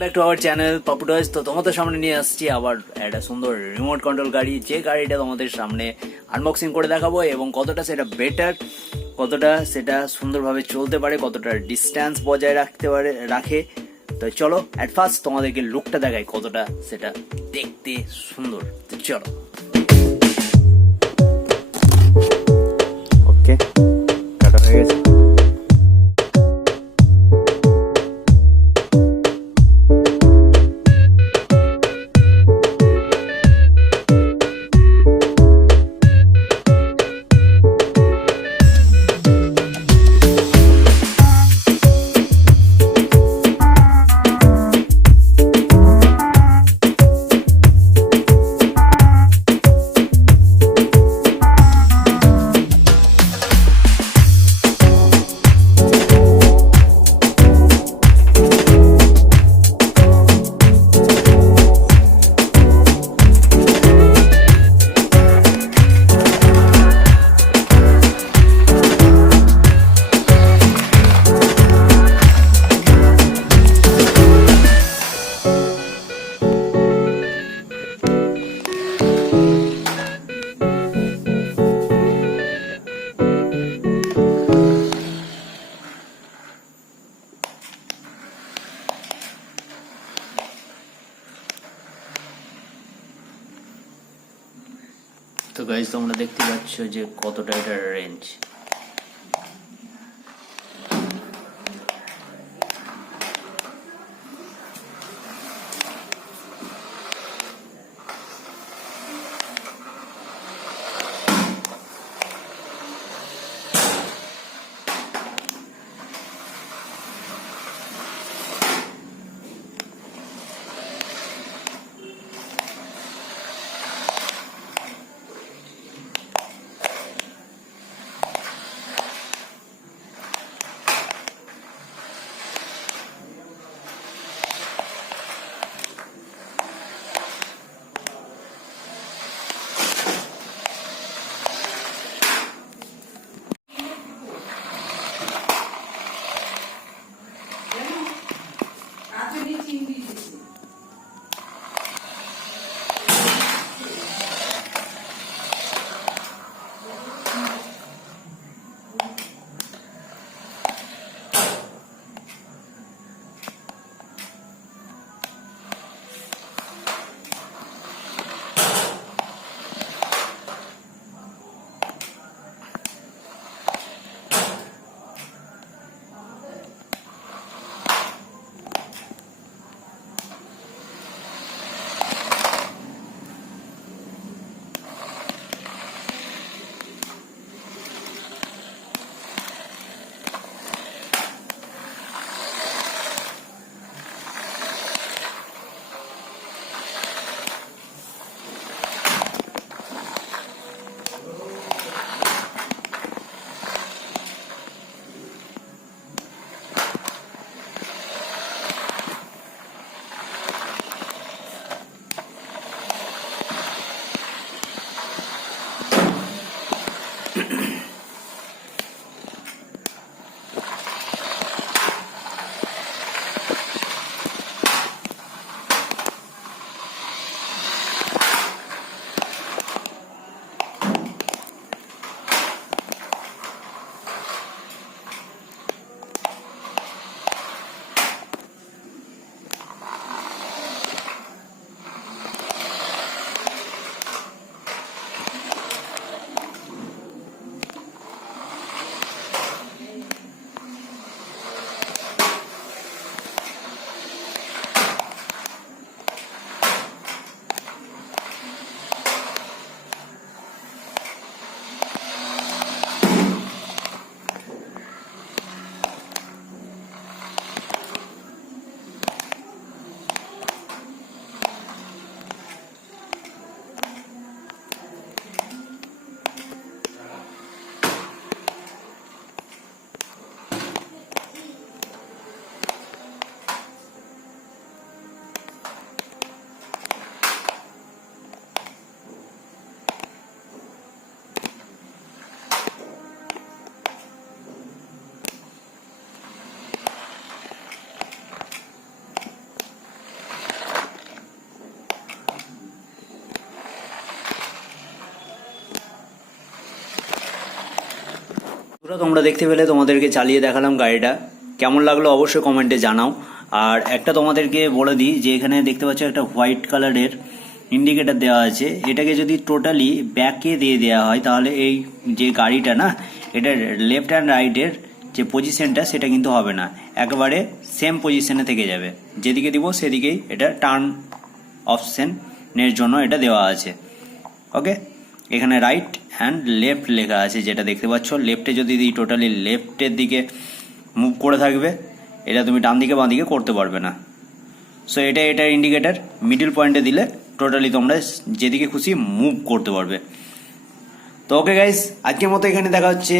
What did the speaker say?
Back to our channel Pappu toys. তো তোমাদের সামনে নিয়ে আসছি আবার একটা সুন্দর রিমোট কন্ট্রোল গাড়ি, যে গাড়িটা তোমাদের সামনে আনবক্সিং করে দেখাবো এবং কতটা সেটা বেটার, কতটা সেটা সুন্দরভাবে চলতে পারে, কতটা ডিস্ট্যান্স বজায় রাখে। তো চলো অ্যাট ফার্স্ট তোমাদেরকে লুকটা দেখাই কতটা সেটা দেখতে সুন্দর। তো চলো। ওকে, কাটা হয়ে গেছে। তো গাইজ তোমরা দেখতে পাচ্ছ যে কতটা এটার রেঞ্জ। তোমরা দেখতে পেলে, তোমাদেরকে চালিয়ে দেখালাম গাড়িটা, কেমন লাগলো অবশ্যই কমেন্টে জানাও। আর একটা তোমাদেরকে বলে দিই যে এখানে দেখতে পাচ্ছ একটা হোয়াইট কালারের ইন্ডিকেটর দেওয়া আছে। এটাকে যদি টোটালি ব্যাকে দিয়ে দেওয়া হয় তাহলে এই যে গাড়িটা না, এটার লেফট অ্যান্ড রাইটের যে পজিশনটা সেটা কিন্তু হবে না, একেবারে সেম পজিশনে থেকে যাবে। যেদিকে দিব সেদিকেই এটা টার্ন অপশনের জন্য এটা দেওয়া আছে। ওকে, এখানে রাইট অ্যান্ড লেফট লেখা আছে, যেটা দেখতে পাচ্ছ। লেফটে যদি দিই টোটালি লেফটের দিকে মুভ করে থাকবে, এটা তুমি ডান দিকে বাঁ দিকে করতে পারবে না। সো এটার ইন্ডিকেটার মিডল পয়েন্টে দিলে টোটালি তোমরা যেদিকে খুশি মুভ করতে পারবে। তো ওকে গাইস, আজকের মতো এখানে দেখা হচ্ছে।